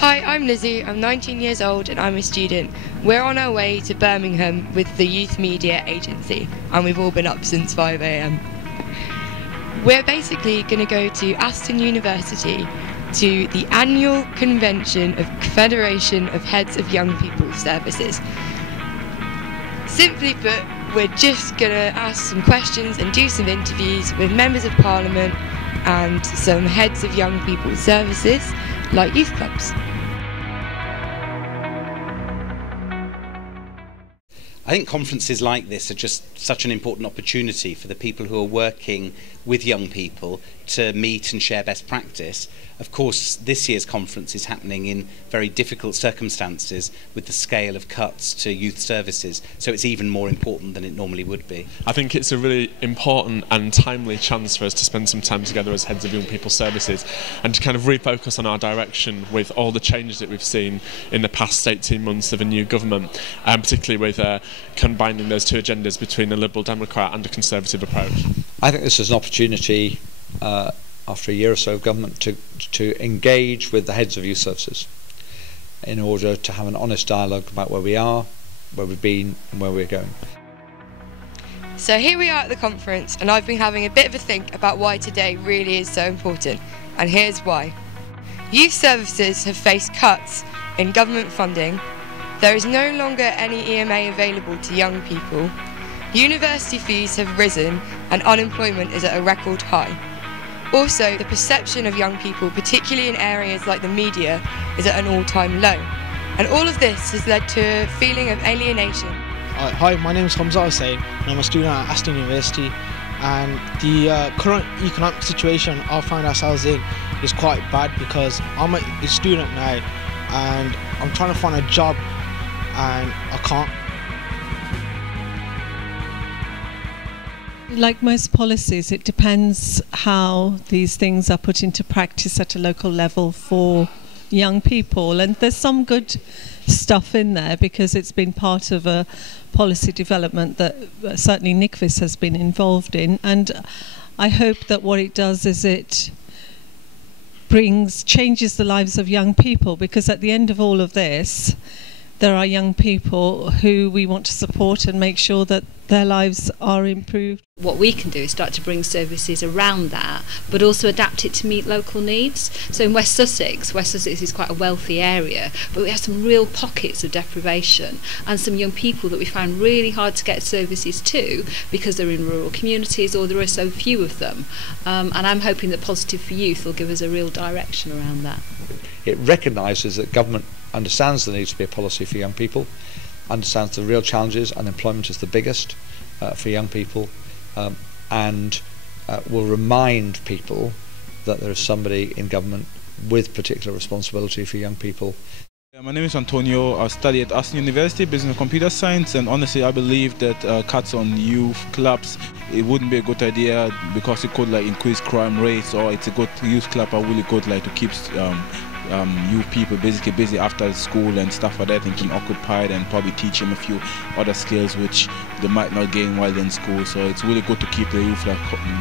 Hi, I'm Lizzy, I'm 19 years old and I'm a student. We're on our way to Birmingham with the Youth Media Agency and we've all been up since 5 AM. We're basically going to go to Aston University to the annual convention of Confederation of Heads of Young People's Services. Simply put, we're just going to ask some questions and do some interviews with members of Parliament and some heads of young people's services like youth clubs. I think conferences like this are just such an important opportunity for the people who are working with young people to meet and share best practice. Of course, this year's conference is happening in very difficult circumstances with the scale of cuts to youth services, so it's even more important than it normally would be. I think it's a really important and timely chance for us to spend some time together as heads of young people's services and to kind of refocus on our direction with all the changes that we've seen in the past 18 months of a new government, particularly with combining those two agendas between a Liberal Democrat and a Conservative approach. I think this is an opportunity after a year or so of government to engage with the heads of youth services in order to have an honest dialogue about where we are, where we've been and where we're going. So here we are at the conference and I've been having a bit of a think about why today really is so important, and here's why. Youth services have faced cuts in government funding, there is no longer any EMA available to young people, university fees have risen and unemployment is at a record high. Also, the perception of young people, particularly in areas like the media, is at an all-time low. And all of this has led to a feeling of alienation. Hi, my name is Hamza Hussain and I'm a student at Aston University, and the current economic situation I find ourselves in is quite bad because I'm a student now and I'm trying to find a job and I can't. Like most policies, it depends how these things are put into practice at a local level for young people, and there's some good stuff in there because it's been part of a policy development that certainly NICFIS has been involved in, and I hope that what it does is it changes the lives of young people, because at the end of all of this there are young people who we want to support and make sure that their lives are improved. What we can do is start to bring services around that, but also adapt it to meet local needs. So in West Sussex is quite a wealthy area, but we have some real pockets of deprivation and some young people that we find really hard to get services to because they're in rural communities or there are so few of them. And I'm hoping that Positive for Youth will give us a real direction around that. It recognises that government understands the need to be a policy for young people, understands the real challenges, unemployment is the biggest for young people, and will remind people that there is somebody in government with particular responsibility for young people. My name is Antonio. I study at Aston University, Business and Computer Science, and honestly I believe that cuts on youth clubs, it wouldn't be a good idea because it could increase crime rates, or it's a good youth club are really good to keep youth people basically busy after school and stuff like that, and keep occupied and probably teach them a few other skills which they might not gain while they're in school. So it's really good to keep the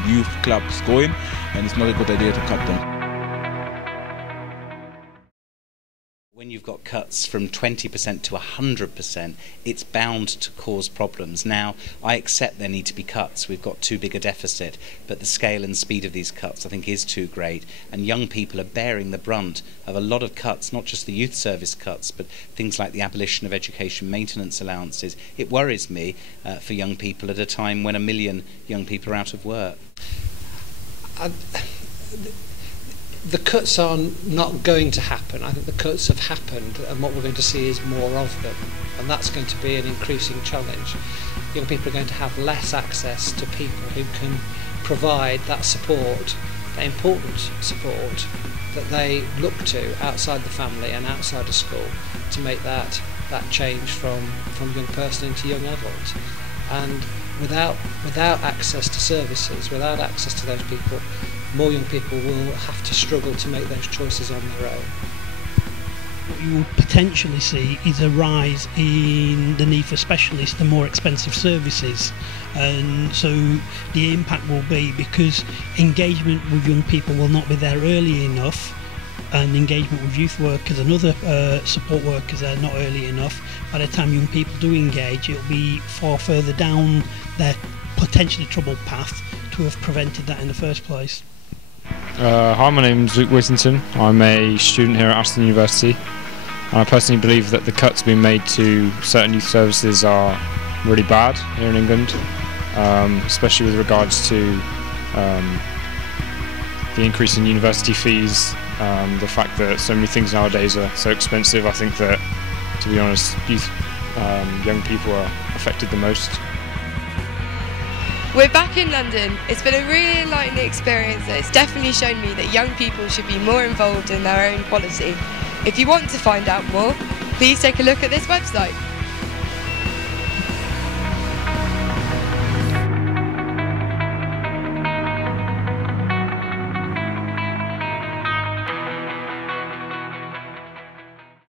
youth clubs going, and it's not a good idea to cut them. When you've got cuts from 20% to 100%, it's bound to cause problems. Now, I accept there need to be cuts. We've got too big a deficit, but the scale and speed of these cuts, I think, is too great. And young people are bearing the brunt of a lot of cuts, not just the youth service cuts, but things like the abolition of education maintenance allowances. It worries me for young people at a time when 1 million young people are out of work. The cuts are not going to happen. I think the cuts have happened, and what we're going to see is more of them, and that's going to be an increasing challenge. Young people are going to have less access to people who can provide that support, that important support that they look to outside the family and outside of school to make that change from young person into young adult. And without access to services, without access to those people, more young people will have to struggle to make those choices on their own. What you will potentially see is a rise in the need for specialists and more expensive services, and so the impact will be, because engagement with young people will not be there early enough, and engagement with youth workers and other support workers are not early enough, by the time young people do engage, it'll be far further down their potentially troubled path to have prevented that in the first place. Hi, my name's Luke Whittington. I'm a student here at Aston University, and I personally believe that the cuts being made to certain youth services are really bad here in England, especially with regards to the increase in university fees, the fact that so many things nowadays are so expensive. I think that, to be honest, young people are affected the most. We're back in London. It's been a really enlightening experience, and it's definitely shown me that young people should be more involved in their own policy. If you want to find out more, please take a look at this website.